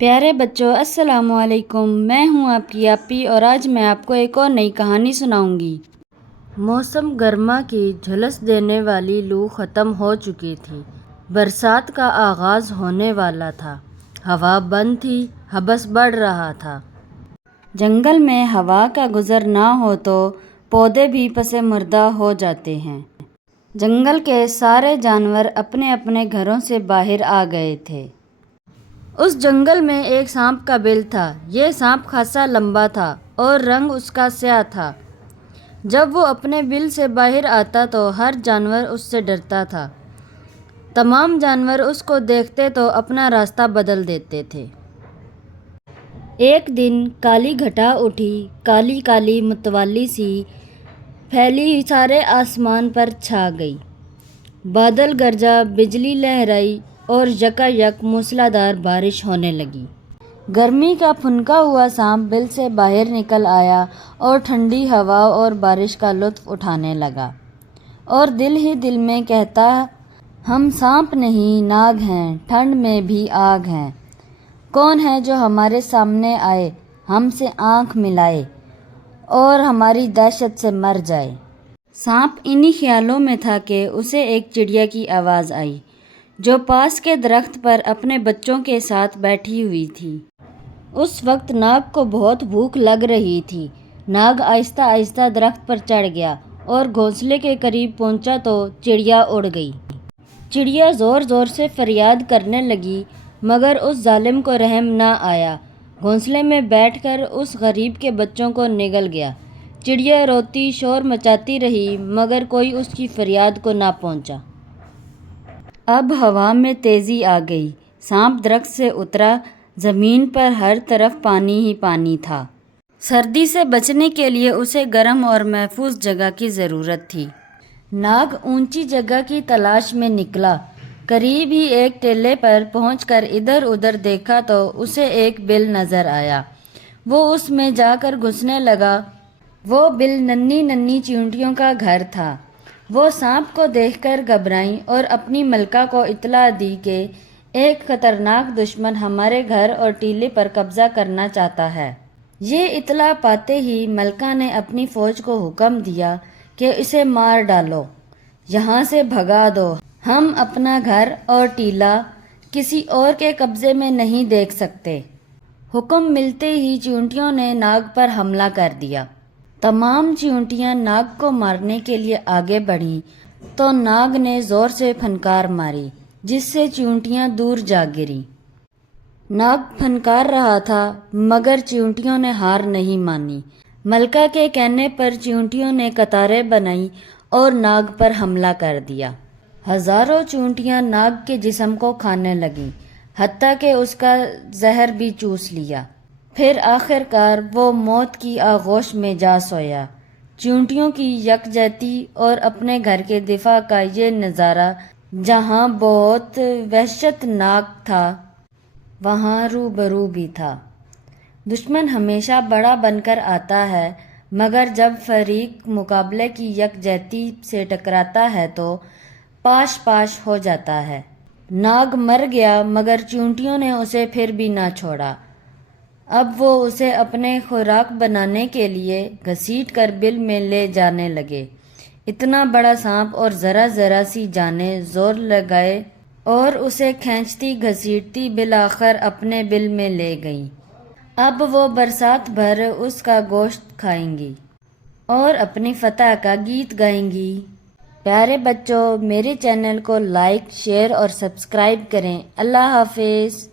پیارے بچوں، السلام علیکم۔ میں ہوں آپ کی آپی اور آج میں آپ کو ایک اور نئی کہانی سناؤں گی۔ موسم گرما کی جھلس دینے والی لو ختم ہو چکی تھی۔ برسات کا آغاز ہونے والا تھا۔ ہوا بند تھی، حبس بڑھ رہا تھا۔ جنگل میں ہوا کا گزر نہ ہو تو پودے بھی پس مردہ ہو جاتے ہیں۔ جنگل کے سارے جانور اپنے اپنے گھروں سے باہر آ گئے تھے۔ اس جنگل میں ایک سانپ کا بل تھا۔ یہ سانپ خاصا لمبا تھا اور رنگ اس کا سیاہ تھا۔ جب وہ اپنے بل سے باہر آتا تو ہر جانور اس سے ڈرتا تھا۔ تمام جانور اس کو دیکھتے تو اپنا راستہ بدل دیتے تھے۔ ایک دن کالی گھٹا اٹھی، کالی کالی متوالی سی پھیلی سارے آسمان پر چھا گئی۔ بادل گرجا، بجلی لہرائی اور یکایک موسلادھار بارش ہونے لگی۔ گرمی کا پھنکا ہوا سانپ بل سے باہر نکل آیا اور ٹھنڈی ہوا اور بارش کا لطف اٹھانے لگا، اور دل ہی دل میں کہتا، ہم سانپ نہیں ناگ ہیں، ٹھنڈ میں بھی آگ ہیں۔ کون ہے جو ہمارے سامنے آئے، ہم سے آنکھ ملائے اور ہماری دہشت سے مر جائے۔ سانپ انہی خیالوں میں تھا کہ اسے ایک چڑیا کی آواز آئی، جو پاس کے درخت پر اپنے بچوں کے ساتھ بیٹھی ہوئی تھی۔ اس وقت ناگ کو بہت بھوک لگ رہی تھی۔ ناگ آہستہ آہستہ درخت پر چڑھ گیا اور گھونسلے کے قریب پہنچا تو چڑیا اڑ گئی۔ چڑیا زور زور سے فریاد کرنے لگی، مگر اس ظالم کو رحم نہ آیا۔ گھونسلے میں بیٹھ کر اس غریب کے بچوں کو نگل گیا۔ چڑیا روتی شور مچاتی رہی، مگر کوئی اس کی فریاد کو نہ پہنچا۔ اب ہوا میں تیزی آ گئی۔ سانپ درخت سے اترا۔ زمین پر ہر طرف پانی ہی پانی تھا۔ سردی سے بچنے کے لیے اسے گرم اور محفوظ جگہ کی ضرورت تھی۔ ناگ اونچی جگہ کی تلاش میں نکلا۔ قریب ہی ایک ٹیلے پر پہنچ کر ادھر ادھر دیکھا تو اسے ایک بل نظر آیا۔ وہ اس میں جا کر گھسنے لگا۔ وہ بل ننھی ننھی چیونٹیوں کا گھر تھا۔ وہ سانپ کو دیکھ کر گھبرائیں اور اپنی ملکہ کو اطلاع دی کہ ایک خطرناک دشمن ہمارے گھر اور ٹیلے پر قبضہ کرنا چاہتا ہے۔ یہ اطلاع پاتے ہی ملکہ نے اپنی فوج کو حکم دیا کہ اسے مار ڈالو، یہاں سے بھگا دو۔ ہم اپنا گھر اور ٹیلا کسی اور کے قبضے میں نہیں دیکھ سکتے۔ حکم ملتے ہی چیونٹیوں نے ناگ پر حملہ کر دیا۔ تمام چیونٹیاں ناگ کو مارنے کے لیے آگے بڑھیں تو ناگ نے زور سے پھنکار ماری، جس سے چیونٹیاں دور جا گریں۔ ناگ پھنکار رہا تھا، مگر چیونٹیوں نے ہار نہیں مانی۔ ملکہ کے کہنے پر چیونٹیوں نے قطاریں بنائیں اور ناگ پر حملہ کر دیا۔ ہزاروں چیونٹیاں ناگ کے جسم کو کھانے لگیں، حتیٰ کہ اس کا زہر بھی چوس لیا۔ پھر آخرکار وہ موت کی آغوش میں جا سویا۔ چیونٹیوں کی یکجہتی اور اپنے گھر کے دفاع کا یہ نظارہ جہاں بہت وحشتناک تھا، وہاں روبرو بھی تھا۔ دشمن ہمیشہ بڑا بن کر آتا ہے، مگر جب فریق مقابلے کی یکجہتی سے ٹکراتا ہے تو پاش پاش ہو جاتا ہے۔ ناگ مر گیا، مگر چیونٹیوں نے اسے پھر بھی نہ چھوڑا۔ اب وہ اسے اپنے خوراک بنانے کے لیے گھسیٹ کر بل میں لے جانے لگے۔ اتنا بڑا سانپ اور ذرا ذرا سی جانیں زور لگائے اور اسے کھینچتی گھسیٹتی بالآخر اپنے بل میں لے گئیں۔ اب وہ برسات بھر اس کا گوشت کھائیں گی اور اپنی فتح کا گیت گائیں گی۔ پیارے بچوں، میرے چینل کو لائک، شیئر اور سبسکرائب کریں۔ اللہ حافظ۔